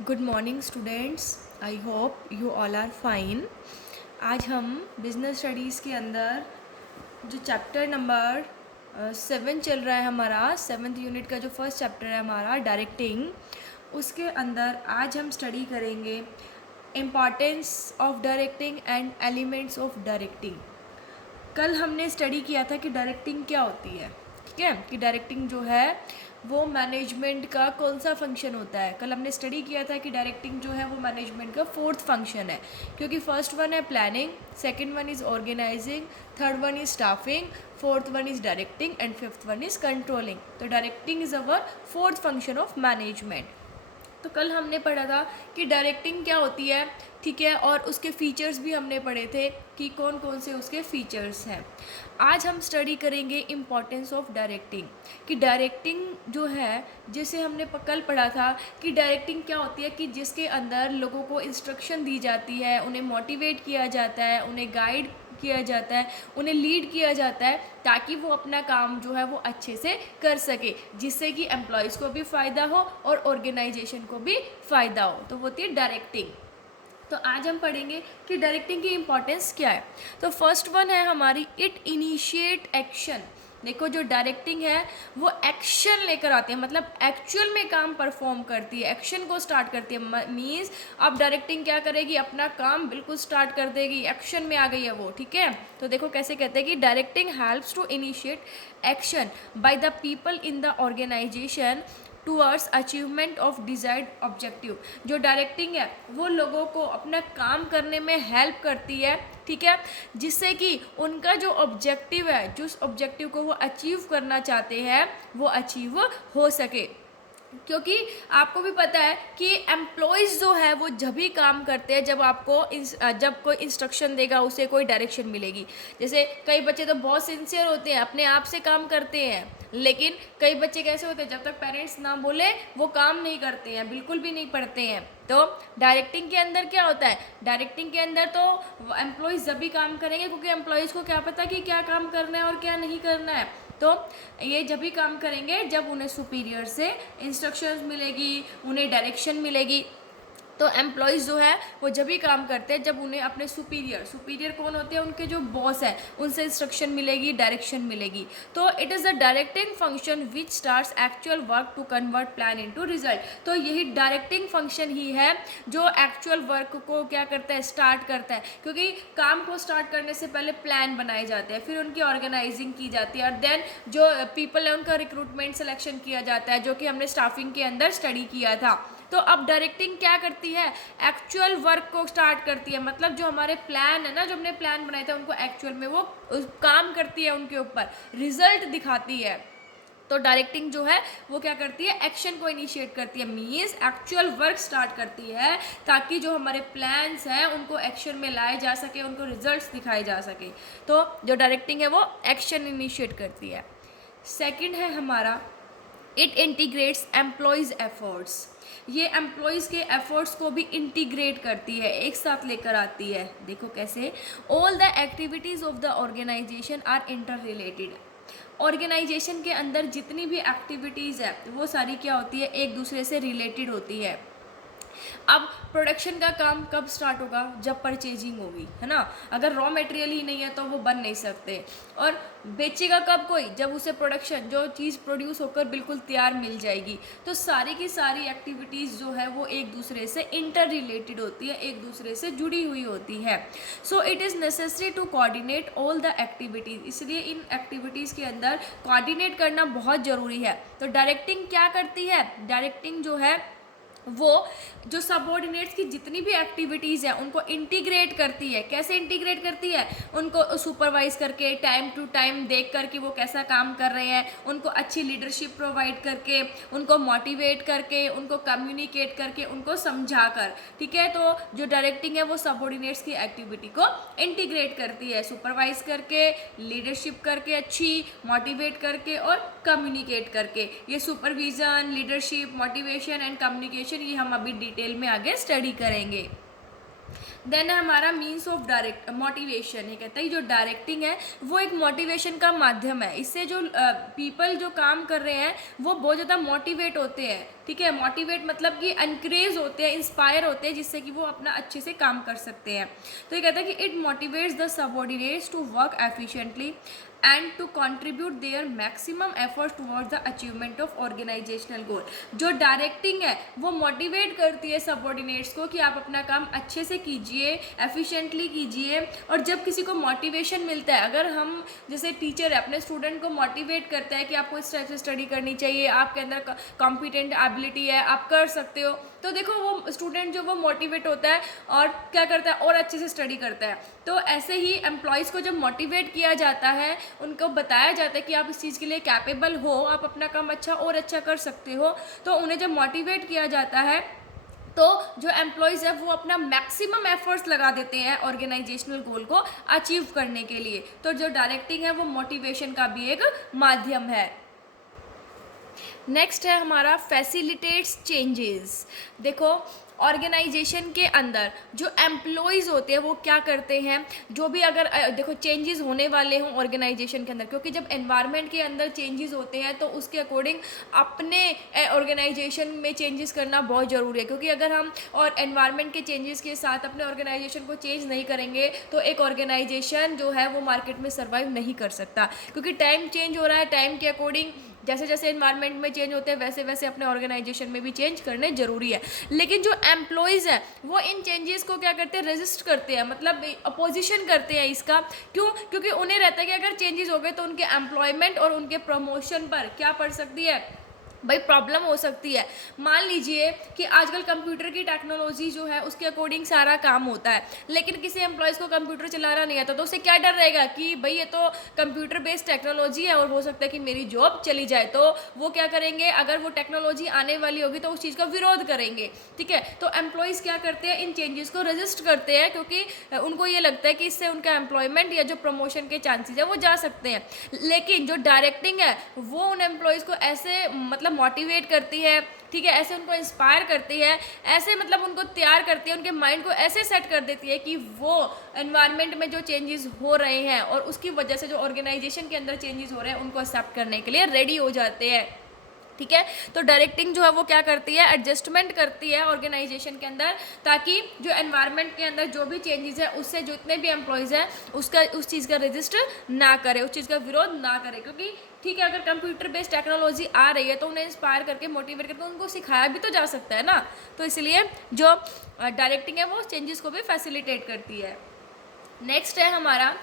Good morning students. I hope you all are fine. आज हम business studies के अंदर जो चैप्टर नंबर 7 चल रहा है, हमारा 7th यूनिट का जो फर्स्ट चैप्टर है हमारा डायरेक्टिंग, उसके अंदर आज हम स्टडी करेंगे importance of directing and elements of directing. कल हमने स्टडी किया था कि डायरेक्टिंग क्या होती है, ठीक है, कि डायरेक्टिंग जो है वो मैनेजमेंट का कौन सा फंक्शन होता है। कल हमने स्टडी किया था कि डायरेक्टिंग जो है वो मैनेजमेंट का फोर्थ फंक्शन है, क्योंकि फर्स्ट वन है planning, second one is organising, third one is staffing, fourth one is directing and fifth one is controlling. तो directing is our fourth function of management. तो कल हमने पढ़ा था कि डायरेक्टिंग क्या होती है, ठीक है, और उसके फीचर्स भी हमने पढ़े थे कि कौन कौन से उसके फीचर्स हैं। आज हम स्टडी करेंगे इम्पॉर्टेंस ऑफ डायरेक्टिंग, कि डायरेक्टिंग जो है, जैसे हमने कल पढ़ा था कि डायरेक्टिंग क्या होती है, कि जिसके अंदर लोगों को इंस्ट्रक्शन दी जाती है, उन्हें मोटिवेट किया जाता है, उन्हें गाइड किया जाता है, उन्हें लीड किया जाता है, ताकि वो अपना काम जो है वो अच्छे से कर सके, जिससे कि एम्प्लॉयज़ को भी फ़ायदा हो और ऑर्गेनाइजेशन को भी फ़ायदा हो। तो वो होती है डायरेक्टिंग। तो आज हम पढ़ेंगे कि डायरेक्टिंग की इम्पोर्टेंस क्या है। तो फर्स्ट वन है हमारी इट इनिशिएट एक्शन। देखो, जो डायरेक्टिंग है वो एक्शन लेकर आती है, मतलब एक्चुअल में काम परफॉर्म करती है, एक्शन को स्टार्ट करती है। मीन्स अब डायरेक्टिंग क्या करेगी, अपना काम बिल्कुल स्टार्ट कर देगी, एक्शन में आ गई है वो, ठीक है। तो देखो कैसे कहते हैं कि directing helps to initiate action by the people in the organization towards achievement of desired objective. जो डायरेक्टिंग है वो लोगों को अपना काम करने में हेल्प करती है, ठीक है, जिससे कि उनका जो ऑब्जेक्टिव है, जिस ऑब्जेक्टिव को वो अचीव करना चाहते हैं, वो अचीव हो सके। क्योंकि आपको भी पता है कि एम्प्लॉयज़ जो है वो जब भी काम करते हैं जब जब कोई इंस्ट्रक्शन देगा, उसे कोई डायरेक्शन मिलेगी। जैसे कई बच्चे तो बहुत सिंसियर होते हैं, अपने आप से काम करते हैं, लेकिन कई बच्चे कैसे होते हैं, जब तक पेरेंट्स ना बोले वो काम नहीं करते हैं, बिल्कुल भी नहीं पढ़ते हैं। तो डायरेक्टिंग के अंदर क्या होता है, डायरेक्टिंग के अंदर तो एम्प्लॉयज़ जब भी काम करेंगे, क्योंकि एम्प्लॉयज़ को क्या पता कि क्या काम करना है और क्या नहीं करना है। तो ये जब भी काम करेंगे जब उन्हें सुपीरियर से इंस्ट्रक्शंस मिलेगी, उन्हें डायरेक्शन मिलेगी। तो एम्प्लॉयज़ जो है वो जब भी काम करते हैं जब उन्हें अपने सुपीरियर कौन होते हैं, उनके जो बॉस है, उनसे इंस्ट्रक्शन मिलेगी, डायरेक्शन मिलेगी। तो it is the directing function which starts actual work to convert plan into result. तो यही डायरेक्टिंग फंक्शन ही है जो एक्चुअल वर्क को क्या करता है, स्टार्ट करता है। क्योंकि काम को स्टार्ट करने से पहले प्लान बनाए जाते हैं, फिर उनकी ऑर्गेनाइजिंग की जाती है, और देन जो पीपल है उनका रिक्रूटमेंट सिलेक्शन किया जाता है, जो कि हमने स्टाफिंग के अंदर स्टडी किया था। तो अब डायरेक्टिंग क्या करती है, एक्चुअल वर्क को स्टार्ट करती है, मतलब जो हमारे प्लान है ना, जो हमने प्लान बनाए थे उनको एक्चुअल में वो काम करती है, उनके ऊपर रिजल्ट दिखाती है। तो डायरेक्टिंग जो है वो क्या करती है, एक्शन को इनिशिएट करती है, मीन्स एक्चुअल वर्क स्टार्ट करती है, ताकि जो हमारे प्लान्स हैं उनको एक्शन में लाए जा सके, उनको रिजल्ट्स दिखाए जा सके। तो जो डायरेक्टिंग है वो एक्शन इनिशिएट करती है। सेकंड है हमारा इट इंटीग्रेट्स एम्प्लॉयज़ एफर्ट्स। ये एम्प्लॉयज़ के एफर्ट्स को भी इंटीग्रेट करती है, एक साथ लेकर आती है। देखो कैसे, all the activities of the organization are interrelated. Organization के अंदर जितनी भी एक्टिविटीज़ है वो सारी क्या होती है, एक दूसरे से रिलेटेड होती है। अब प्रोडक्शन का काम कब स्टार्ट होगा, जब परचेजिंग होगी, है ना। अगर रॉ मटेरियल ही नहीं है तो वो बन नहीं सकते। और बेचेगा कब कोई, जब उसे प्रोडक्शन, जो चीज़ प्रोड्यूस होकर बिल्कुल तैयार मिल जाएगी। तो सारी की सारी एक्टिविटीज़ जो है वो एक दूसरे से इंटर रिलेटेड होती है, एक दूसरे से जुड़ी हुई होती है। So it is necessary to coordinate all the activities. इसलिए इन एक्टिविटीज़ के अंदर कोऑर्डिनेट करना बहुत ज़रूरी है। तो डायरेक्टिंग क्या करती है, डायरेक्टिंग जो है वो जो सबऑर्डिनेट्स की जितनी भी एक्टिविटीज़ हैं उनको इंटीग्रेट करती है। कैसे इंटीग्रेट करती है, उनको सुपरवाइज करके, टाइम टू टाइम देख कर कि वो कैसा काम कर रहे हैं, उनको अच्छी लीडरशिप प्रोवाइड करके, उनको मोटिवेट करके, उनको कम्युनिकेट करके, उनको समझा कर, ठीक है। तो जो डायरेक्टिंग है वो सबऑर्डिनेट्स की एक्टिविटी को इंटीग्रेट करती है, सुपरवाइज करके, लीडरशिप करके, अच्छी मोटिवेट करके और कम्युनिकेट करके। ये supervision, leadership, motivation and communication, ये हम अभी डिटेल में आगे स्टडी करेंगे। देन है हमारा मीन्स ऑफ डायरेक्ट मोटिवेशन। ये कहता है जो डायरेक्टिंग है वो एक मोटिवेशन का माध्यम है। इससे जो पीपल जो काम कर रहे हैं वो बहुत ज़्यादा मोटिवेट होते हैं, ठीक है। मोटिवेट मतलब कि एनकरेज होते हैं, इंस्पायर होते हैं, जिससे कि वो अपना अच्छे से काम कर सकते हैं। तो ये कहता है कि it motivates the subordinates to work efficiently and to contribute their maximum effort towards the achievement of organisational goal. जो डायरेक्टिंग है वो मोटिवेट करती है सबऑर्डिनेट्स को कि आप अपना काम अच्छे से कीजिए, एफिशिएंटली कीजिए। और जब किसी को मोटिवेशन मिलता है, अगर हम जैसे टीचर है अपने स्टूडेंट को मोटिवेट करता है कि आपको इस टाइप से स्टडी करनी चाहिए, आपके अंदर कॉम्पिटेंट एबिलिटी है, आप कर सकते हो, तो देखो वो स्टूडेंट जो वो मोटिवेट होता है और क्या करता है, और अच्छे से स्टडी करता है। तो ऐसे ही एम्प्लॉयज़ को जब मोटिवेट किया जाता है, उनको बताया जाता है कि आप इस चीज़ के लिए कैपेबल हो, आप अपना काम अच्छा और अच्छा कर सकते हो, तो उन्हें जब मोटिवेट किया जाता है तो जो एम्प्लॉयज़ है वो अपना मैक्सिमम एफर्ट्स लगा देते हैं ऑर्गेनाइजेशनल गोल को अचीव करने के लिए। तो जो डायरेक्टिंग है वो मोटिवेशन का भी एक माध्यम है। नेक्स्ट है हमारा फैसिलिटेट्स चेंजेस। देखो ऑर्गेनाइजेशन के अंदर जो एम्प्लॉयज़ होते हैं वो क्या करते हैं, जो भी अगर देखो चेंजेस होने वाले हों ऑर्गेनाइजेशन के अंदर, क्योंकि जब एनवायरनमेंट के अंदर चेंजेस होते हैं तो उसके अकॉर्डिंग अपने ऑर्गेनाइजेशन में चेंजेस करना बहुत ज़रूरी है। क्योंकि अगर हम और एनवायरनमेंट के चेंजेस के साथ अपने ऑर्गेनाइजेशन को चेंज नहीं करेंगे तो एक ऑर्गेनाइजेशन जो है वो मार्केट में सर्वाइव नहीं कर सकता। क्योंकि टाइम चेंज हो रहा है, टाइम के अकॉर्डिंग जैसे जैसे एनवायरनमेंट में चेंज होते हैं वैसे वैसे अपने ऑर्गेनाइजेशन में भी चेंज करने जरूरी है। लेकिन जो एम्प्लॉयज़ हैं वो इन चेंजेस को क्या करते हैं, रेजिस्ट करते हैं, मतलब अपोजिशन करते हैं इसका। क्यों? क्योंकि उन्हें रहता है कि अगर चेंजेस हो गए तो उनके एम्प्लॉयमेंट और उनके प्रमोशन पर क्या पड़ सकती है, भाई प्रॉब्लम हो सकती है। मान लीजिए कि आजकल कंप्यूटर की टेक्नोलॉजी जो है उसके अकॉर्डिंग सारा काम होता है, लेकिन किसी एम्प्लॉयज़ को कंप्यूटर चलाना नहीं आता तो उसे क्या डर रहेगा कि भाई ये तो कंप्यूटर बेस्ड टेक्नोलॉजी है और हो सकता है कि मेरी जॉब चली जाए। तो वो क्या करेंगे, अगर वो टेक्नोलॉजी आने वाली होगी तो उस चीज़ का विरोध करेंगे। ठीक है, तो एम्प्लॉयज़ क्या करते हैं, इन चेंजेस को रजिस्ट करते हैं, क्योंकि उनको ये लगता है कि इससे उनका एम्प्लॉयमेंट या जो प्रमोशन के चांसेस है वो जा सकते हैं। लेकिन जो डायरेक्टिंग है वो उन एम्प्लॉयज़ को ऐसे मतलब मोटिवेट करती है, ठीक है, ऐसे उनको इंस्पायर करती है, ऐसे मतलब उनको तैयार करती है, उनके माइंड को ऐसे सेट कर देती है कि वो एनवायरनमेंट में जो चेंजेस हो रहे हैं और उसकी वजह से जो ऑर्गेनाइजेशन के अंदर चेंजेस हो रहे हैं उनको एक्सेप्ट करने के लिए रेडी हो जाते हैं। ठीक है, तो डायरेक्टिंग जो है वो क्या करती है, एडजस्टमेंट करती है ऑर्गेनाइजेशन के अंदर, ताकि जो एनवायरनमेंट के अंदर जो भी चेंजेस है उससे जितने भी एम्प्लॉयज़ हैं उसका उस चीज़ का रजिस्टर ना करे, उस चीज़ का विरोध ना करे। क्योंकि ठीक है, अगर कंप्यूटर बेस्ड टेक्नोलॉजी आ रही है तो उन्हें इंस्पायर करके मोटिवेट करके उनको सिखाया भी तो जा सकता है ना। तो इसलिए जो डायरेक्टिंग है वो चेंजेस को भी फैसिलिटेट करती है। नेक्स्ट है हमारा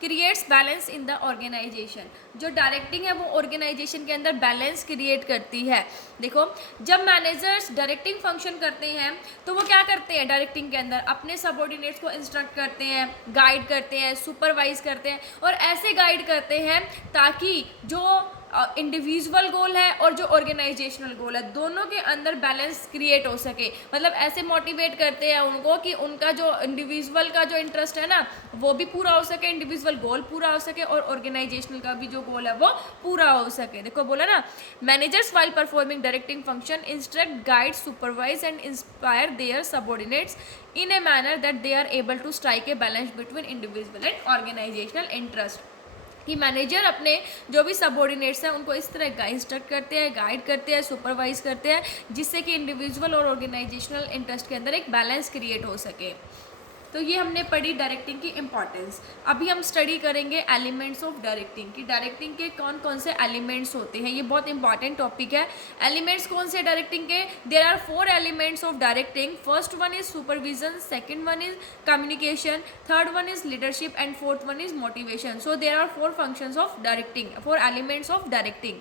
creates balance in the organization. जो डायरेक्टिंग है वो ऑर्गेनाइजेशन के अंदर बैलेंस क्रिएट करती है। देखो जब मैनेजर्स डायरेक्टिंग फंक्शन करते हैं तो वो क्या करते हैं, डायरेक्टिंग के अंदर अपने सबऑर्डिनेट्स को इंस्ट्रक्ट करते हैं, गाइड करते हैं, सुपरवाइज करते हैं, और ऐसे गाइड करते हैं ताकि जो इंडिविजुअल गोल है और जो ऑर्गेनाइजेशनल गोल है दोनों के अंदर बैलेंस क्रिएट हो सके। मतलब ऐसे मोटिवेट करते हैं उनको कि उनका जो इंडिविजुअल का जो इंटरेस्ट है ना वो भी पूरा हो सके, इंडिविजुअल गोल पूरा हो सके, और ऑर्गेनाइजेशनल का भी जो गोल है वो पूरा हो सके। देखो बोला ना, managers while performing directing function instruct, guide, supervise and inspire their subordinates in a manner that they are able to strike a balance between individual and organizational interest। कि मैनेजर अपने जो भी सबऑर्डिनेट्स हैं उनको इस तरह इंस्ट्रक्ट करते हैं, गाइड करते हैं, सुपरवाइज करते हैं, जिससे कि इंडिविजुअल और ऑर्गेनाइजेशनल इंटरेस्ट के अंदर एक बैलेंस क्रिएट हो सके। तो ये हमने पढ़ी डायरेक्टिंग की इम्पॉर्टेंस। अभी हम स्टडी करेंगे एलिमेंट्स ऑफ डायरेक्टिंग कि डायरेक्टिंग के कौन कौन से एलिमेंट्स होते हैं। ये बहुत इंपॉर्टेंट टॉपिक है। एलिमेंट्स कौन से डायरेक्टिंग के, there are 4 elements of directing. First one is supervision, second one is communication, third one is leadership and fourth one is motivation. So there are 4 functions of directing, 4 elements of directing.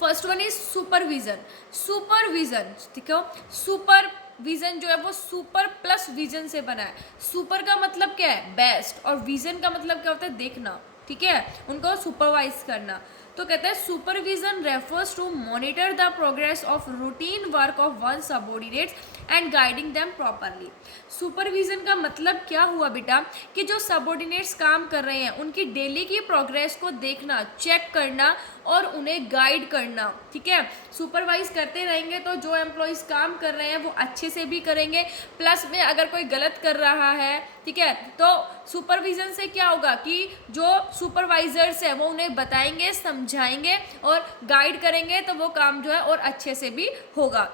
First one is supervision. Supervision, ठीक है, super vision जो है वो super plus vision से बना है। Super का मतलब क्या है, बेस्ट, और विजन का मतलब क्या होता है, देखना। ठीक है, उनको सुपरवाइज करना। तो कहते हैं supervision refers to monitor the progress of routine work of one subordinates and guiding them properly. Supervision का मतलब क्या हुआ बेटा, कि जो सबऑर्डिनेट्स काम कर रहे हैं उनकी डेली की प्रोग्रेस को देखना, चेक करना, और उन्हें गाइड करना, ठीक है। सुपरवाइज करते रहेंगे तो जो एम्प्लॉयज़ काम कर रहे हैं वो अच्छे से भी करेंगे, प्लस में अगर कोई गलत कर रहा है, ठीक है, तो सुपरविजन से क्या होगा कि जो सुपरवाइजर्स है वो उन्हें बताएंगे, समझाएंगे और गाइड करेंगे, तो वो काम जो है और अच्छे से भी होगा,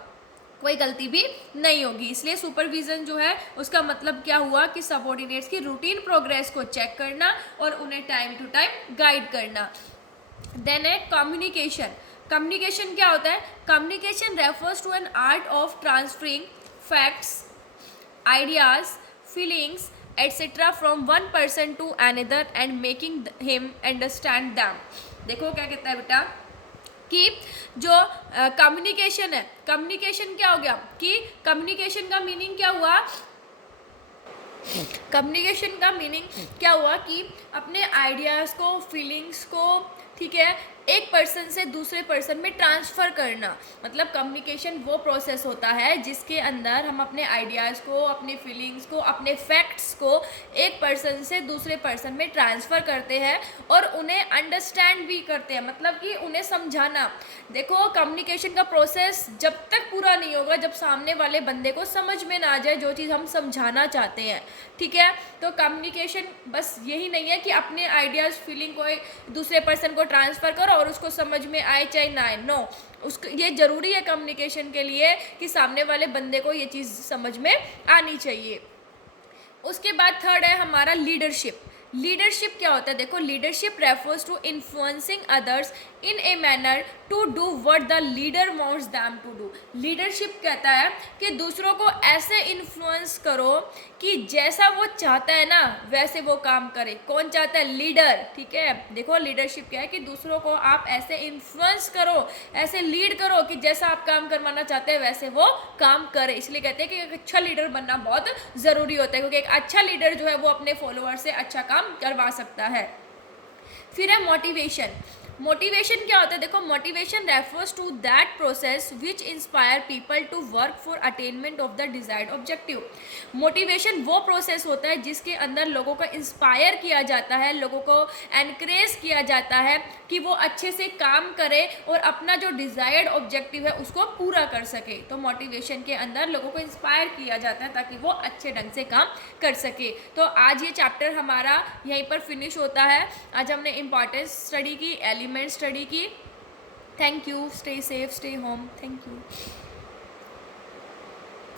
कोई गलती भी नहीं होगी। इसलिए सुपरविजन जो है उसका मतलब क्या हुआ कि सबऑर्डिनेट्स की रूटीन प्रोग्रेस को चेक करना और उन्हें टाइम टू टाइम गाइड करना। देन है कम्युनिकेशन। कम्युनिकेशन क्या होता है? Communication refers to an art of transferring facts, ideas, feelings etcetera from one person to another and making him understand them. देखो क्या कहता है बेटा कि जो कम्युनिकेशन है, कम्युनिकेशन क्या हो गया कि कम्युनिकेशन का मीनिंग क्या हुआ, कम्युनिकेशन का मीनिंग क्या हुआ कि अपने आइडियाज़ को, फीलिंग्स को, ठीक है, एक पर्सन से दूसरे पर्सन में ट्रांसफ़र करना। मतलब कम्युनिकेशन वो प्रोसेस होता है जिसके अंदर हम अपने आइडियाज़ को, अपने फीलिंग्स को, अपने फैक्ट्स को एक पर्सन से दूसरे पर्सन में ट्रांसफ़र करते हैं और उन्हें अंडरस्टैंड भी करते हैं, मतलब कि उन्हें समझाना। देखो कम्युनिकेशन का प्रोसेस जब तक पूरा नहीं होगा जब सामने वाले बंदे को समझ में ना आ जाए जो चीज़ हम समझाना चाहते हैं, ठीक है। तो कम्युनिकेशन बस यही नहीं है कि अपने आइडियाज़, फीलिंग को दूसरे पर्सन को ट्रांसफ़र करो और उसको समझ में आए चाहे ना आए, नो, उसको ये ज़रूरी है कम्युनिकेशन के लिए कि सामने वाले बंदे को ये चीज़ समझ में आनी चाहिए। उसके बाद थर्ड है हमारा लीडरशिप। लीडरशिप क्या होता है? देखो leadership refers to influencing others in a manner to do what the leader wants them to do. Leadership कहता है कि दूसरों को ऐसे इन्फ्लुएंस करो कि जैसा वो चाहता है ना वैसे वो काम करे। कौन चाहता है? लीडर, ठीक है। देखो लीडरशिप क्या है कि दूसरों को आप ऐसे इन्फ्लुएंस करो, ऐसे लीड करो कि जैसा आप काम करवाना चाहते हैं वैसे वो काम करे। इसलिए कहते हैं कि एक अच्छा लीडर बनना बहुत ज़रूरी होता है, क्योंकि एक अच्छा लीडर जो है वो अपने फॉलोअर से अच्छा काम करवा सकता है। फिर है मोटिवेशन। मोटिवेशन क्या होता है? देखो motivation refers to that process which inspire people to work for attainment of the desired objective. Motivation वो प्रोसेस होता है जिसके अंदर लोगों को इंस्पायर किया जाता है, लोगों को एनकरेज किया जाता है कि वो अच्छे से काम करे और अपना जो डिजायर्ड ऑब्जेक्टिव है उसको पूरा कर सके। तो मोटिवेशन के अंदर लोगों को इंस्पायर किया जाता है ताकि वो अच्छे ढंग से काम कर सके। तो आज ये चैप्टर हमारा यहीं पर फिनिश होता है। आज हमने इंपॉर्टेंस स्टडी की, एलिमेंट स्टडी की। Thank you, stay safe, stay home, thank you.